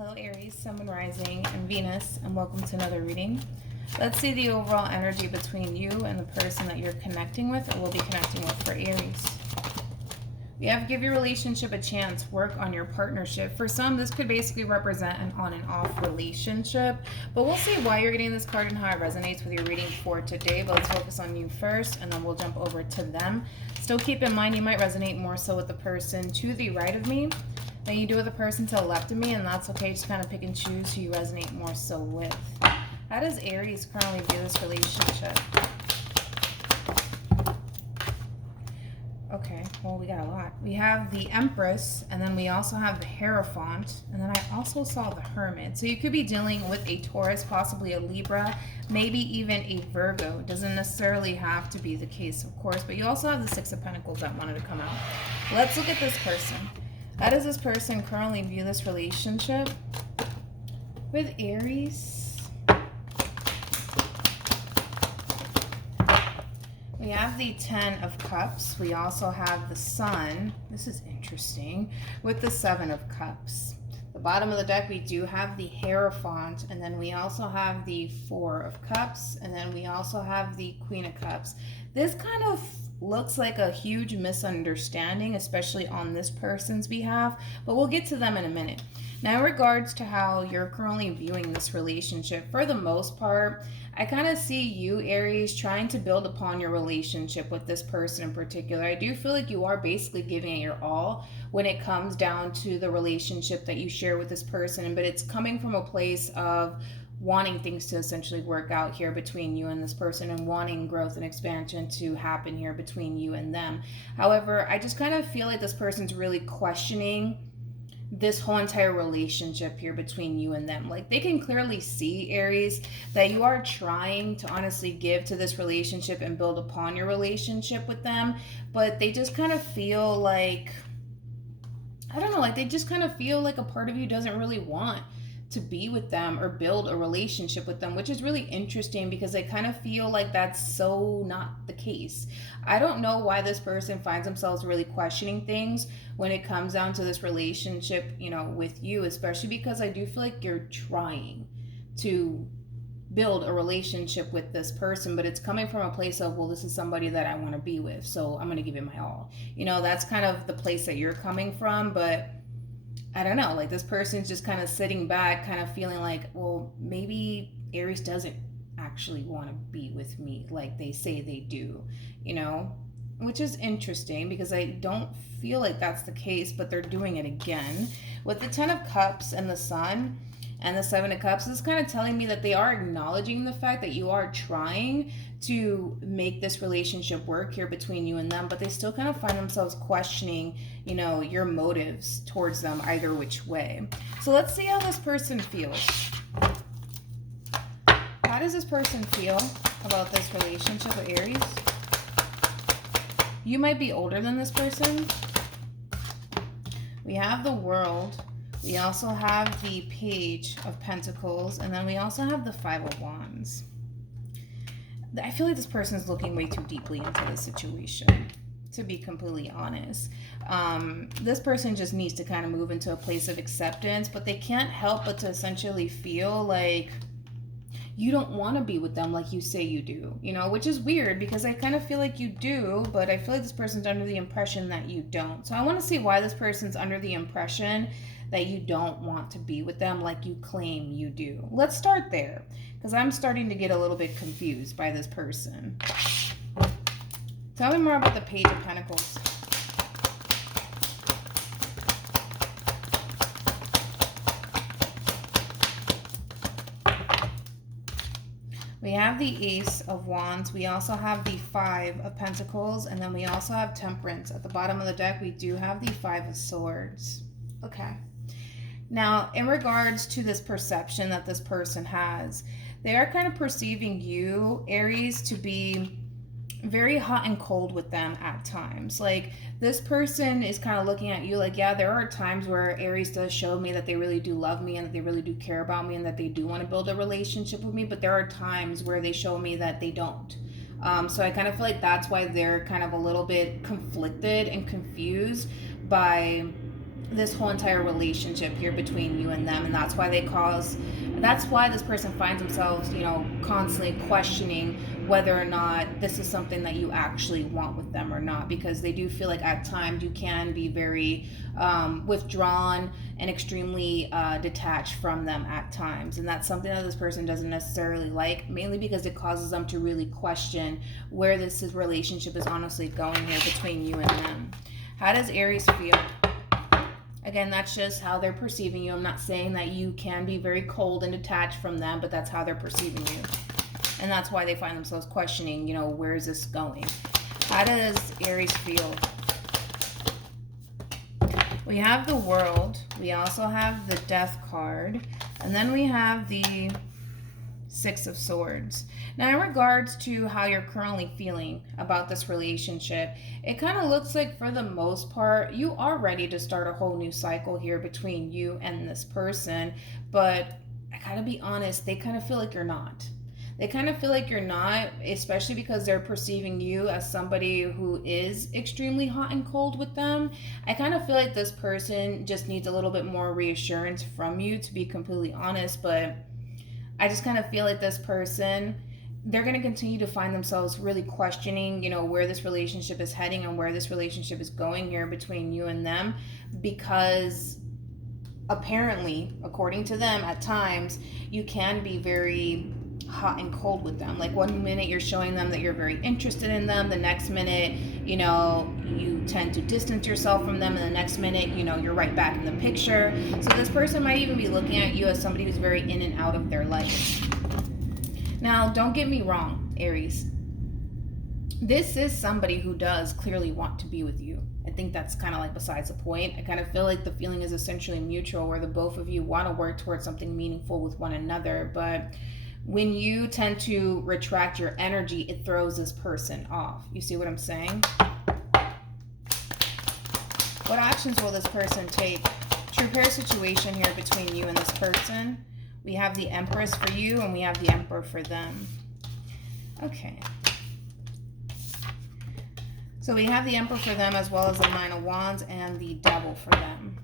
Hello Aries, Sun, Moon, Rising, and Venus, and welcome to another reading. Let's see the overall energy between you and the person that you're connecting with or will be connecting with for Aries. We have give your relationship a chance, work on your partnership. For some, this could basically represent an on and off relationship, but we'll see why you're getting this card and how it resonates with your reading for today. But let's focus on you first, and then we'll jump over to them. Still keep in mind you might resonate more so with the person to the right of me than you do with the person to the left of me, and that's okay. Just kind of pick and choose who you resonate more so with. How does Aries currently view this relationship? Okay, well, we got a lot. We have the Empress, and then we also have the Hierophant, and then I also saw the Hermit. So you could be dealing with a Taurus, possibly a Libra, maybe even a Virgo. Doesn't necessarily have to be the case, of course, but you also have the Six of Pentacles that wanted to come out. Let's look at this person. How does this person currently view this relationship with Aries? We have the Ten of Cups. We also have the Sun. This is interesting. With the Seven of Cups. The bottom of the deck, we do have the Hierophant, and then we also have the Four of Cups, and then we also have the Queen of Cups. This kind of looks like a huge misunderstanding, especially on this person's behalf, but we'll get to them in a minute. Now, in regards to how you're currently viewing this relationship, for the most part, I kind of see you, Aries, trying to build upon your relationship with this person in particular. I do feel like you are basically giving it your all when it comes down to the relationship that you share with this person, but it's coming from a place of wanting things to essentially work out here between you and this person and wanting growth and expansion to happen here between you and them. However, I just kind of feel like this person's really questioning this whole entire relationship here between you and them. Like, they can clearly see, Aries, that you are trying to honestly give to this relationship and build upon your relationship with them, but they just kind of feel like, I don't know, like they just kind of feel like a part of you doesn't really want to be with them or build a relationship with them, which is really interesting because I kind of feel like that's so not the case. I don't know why this person finds themselves really questioning things when it comes down to this relationship, you know, with you, especially because I do feel like you're trying to build a relationship with this person, but it's coming from a place of, well, this is somebody that I want to be with, so I'm going to give it my all. You know, that's kind of the place that you're coming from, but I don't know, like this person's just kind of sitting back, kind of feeling like, well, maybe Aries doesn't actually want to be with me like they say they do, you know, which is interesting because I don't feel like that's the case, but they're doing it again. With the Ten of Cups and the Sun and the Seven of Cups, this is kind of telling me that they are acknowledging the fact that you are trying to make this relationship work here between you and them, but they still kind of find themselves questioning, you know, your motives towards them either which way. So let's see how this person feels. How does this person feel about this relationship with Aries? You might be older than this person. We have the World. We also have the Page of Pentacles, and then we also have the Five of Wands. I feel like this person is looking way too deeply into the situation, to be completely honest. This person just needs to kind of move into a place of acceptance, but they can't help but to essentially feel like you don't want to be with them like you say you do, you know, which is weird because I kind of feel like you do, but I feel like this person's under the impression that you don't. So I want to see why this person's under the impression that you don't want to be with them like you claim you do. Let's start there because I'm starting to get a little bit confused by this person. Tell me more about the Page of Pentacles. We have the Ace of Wands. We also have the Five of Pentacles. And then we also have Temperance. At the bottom of the deck, we do have the Five of Swords. Okay. Now, in regards to this perception that this person has, they are kind of perceiving you, Aries, to be very hot and cold with them at times. Like, this person is kind of looking at you like, yeah, there are times where Aries does show me that they really do love me and that they really do care about me and that they do want to build a relationship with me, but there are times where they show me that they don't. So I kind of feel like that's why they're kind of a little bit conflicted and confused by this whole entire relationship here between you and them, and that's why this person finds themselves, constantly questioning whether or not this is something that you actually want with them or not, because they do feel like at times you can be very withdrawn and extremely detached from them at times, and that's something that this person doesn't necessarily like, mainly because it causes them to really question where this relationship is honestly going here between you and them. How does Aries feel? Again, that's just how they're perceiving you. I'm not saying that you can be very cold and detached from them, but that's how they're perceiving you. And that's why they find themselves questioning, where is this going? How does Aries feel? We have the World. We also have the Death card. And then we have the Six of Swords. Now, in regards to how you're currently feeling about this relationship, it kind of looks like for the most part, you are ready to start a whole new cycle here between you and this person. But I gotta be honest, they kind of feel like you're not. They kind of feel like you're not, especially because they're perceiving you as somebody who is extremely hot and cold with them. I kind of feel like this person just needs a little bit more reassurance from you, to be completely honest. But I just kind of feel like this person, they're going to continue to find themselves really questioning, where this relationship is heading and where this relationship is going here between you and them, because apparently, according to them, at times, you can be very hot and cold with them. Like, one minute you're showing them that you're very interested in them, the next minute, you tend to distance yourself from them, and the next minute, you're right back in the picture. So this person might even be looking at you as somebody who's very in and out of their life. Now, don't get me wrong, Aries. This is somebody who does clearly want to be with you. I think that's kind of like besides the point. I kind of feel like the feeling is essentially mutual, where the both of you want to work towards something meaningful with one another. But when you tend to retract your energy, it throws this person off. You see what I'm saying? What actions will this person take? True pair situation here between you and this person. We have the Empress for you, and we have the Emperor for them. Okay. So we have the Emperor for them, as well as the Nine of Wands and the Devil for them.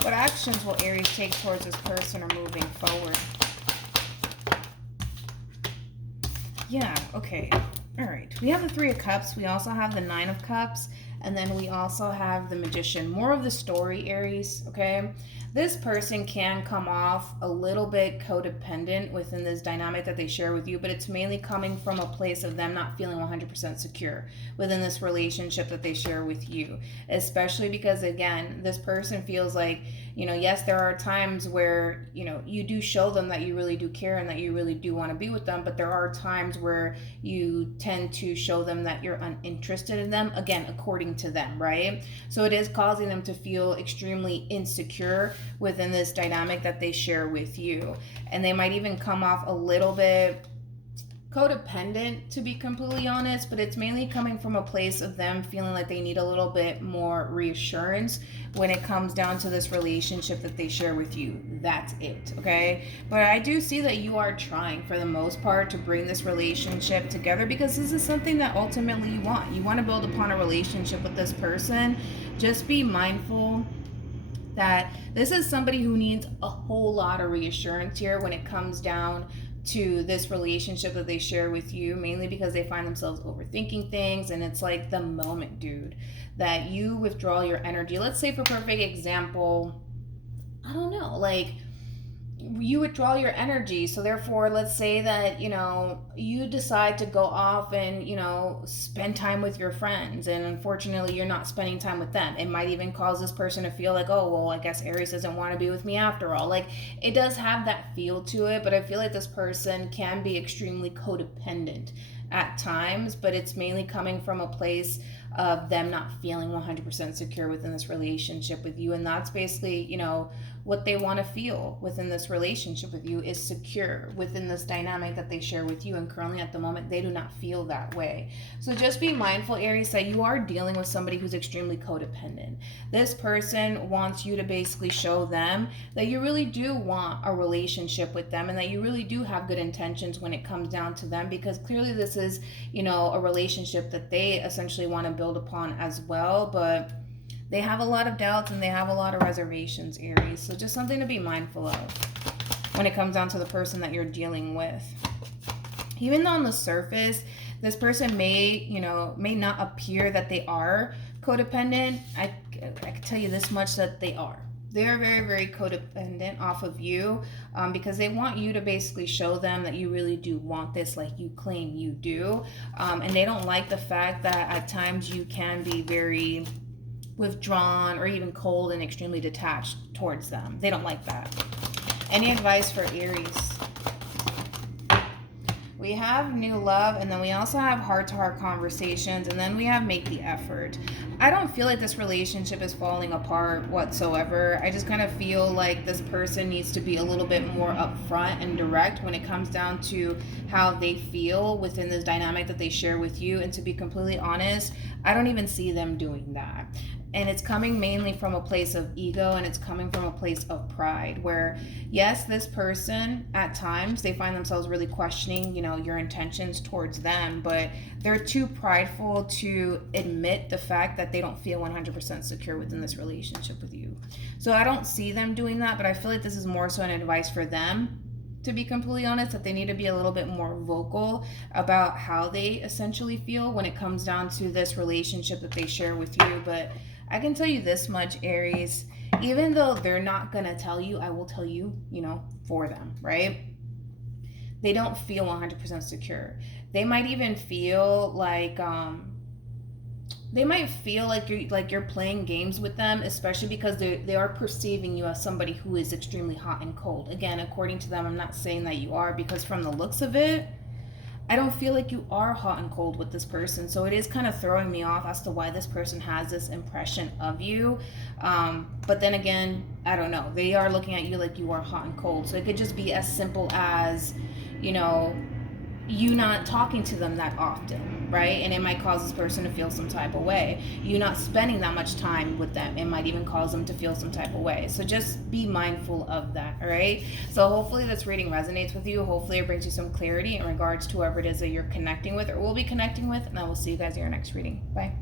What actions will Aries take towards this person or moving forward? Yeah, okay. All right. We have the Three of Cups. We also have the Nine of Cups. And then we also have the Magician. More of the story, Aries, okay? This person can come off a little bit codependent within this dynamic that they share with you, but it's mainly coming from a place of them not feeling 100% secure within this relationship that they share with you. Especially because, again, this person feels like, yes, there are times where, you do show them that you really do care and that you really do want to be with them, but there are times where you tend to show them that you're uninterested in them, again, according to them, right? So it is causing them to feel extremely insecure within this dynamic that they share with you. And they might even come off a little bit codependent, to be completely honest, but it's mainly coming from a place of them feeling like they need a little bit more reassurance when it comes down to this relationship that they share with you. That's it, okay? But I do see that you are trying, for the most part, to bring this relationship together, because this is something that ultimately you want. You want to build upon a relationship with this person. Just be mindful that this is somebody who needs a whole lot of reassurance here when it comes down to this relationship that they share with you, mainly because they find themselves overthinking things. And it's like the moment, dude, that you withdraw your energy. Let's say, for perfect example, I don't know, like, you withdraw your energy. So therefore, let's say that, you decide to go off and, spend time with your friends, and unfortunately you're not spending time with them. It might even cause this person to feel like, oh, well, I guess Aries doesn't want to be with me after all. Like, it does have that feel to it, but I feel like this person can be extremely codependent at times, but it's mainly coming from a place of them not feeling 100% secure within this relationship with you. And that's basically, what they want to feel within this relationship with you is secure within this dynamic that they share with you. And currently at the moment, they do not feel that way. So just be mindful, Aries, that you are dealing with somebody who's extremely codependent. This person wants you to basically show them that you really do want a relationship with them, and that you really do have good intentions when it comes down to them, because clearly this is, a relationship that they essentially want to build upon as well. But They have a lot of doubts and they have a lot of reservations, Aries. So just something to be mindful of when it comes down to the person that you're dealing with. Even though on the surface, this person may not appear that they are codependent, I can tell you this much, that they are. They're very, very codependent off of you because they want you to basically show them that you really do want this like you claim you do. And they don't like the fact that at times you can be very withdrawn or even cold and extremely detached towards them. They don't like that. Any advice for Aries? We have new love, and then we also have heart-to-heart conversations, and then we have make the effort. I don't feel like this relationship is falling apart whatsoever. I just kind of feel like this person needs to be a little bit more upfront and direct when it comes down to how they feel within this dynamic that they share with you. And to be completely honest, I don't even see them doing that. And it's coming mainly from a place of ego, and it's coming from a place of pride where, yes, this person at times they find themselves really questioning, your intentions towards them, but they're too prideful to admit the fact that they don't feel 100% secure within this relationship with you. So I don't see them doing that, but I feel like this is more so an advice for them, to be completely honest, that they need to be a little bit more vocal about how they essentially feel when it comes down to this relationship that they share with you. But I can tell you this much, Aries, even though they're not going to tell you, I will tell you, for them, right? They don't feel 100% secure. They might even feel like, you're playing games with them, especially because they are perceiving you as somebody who is extremely hot and cold. Again, according to them, I'm not saying that you are, because from the looks of it, I don't feel like you are hot and cold with this person. So it is kind of throwing me off as to why this person has this impression of you. But then again, I don't know. They are looking at you like you are hot and cold. So it could just be as simple as, you not talking to them that often, right? And it might cause this person to feel some type of way. You not spending that much time with them, it might even cause them to feel some type of way. So just be mindful of that, all right? So hopefully this reading resonates with you. Hopefully it brings you some clarity in regards to whoever it is that you're connecting with or will be connecting with. And I will see you guys in your next reading. Bye.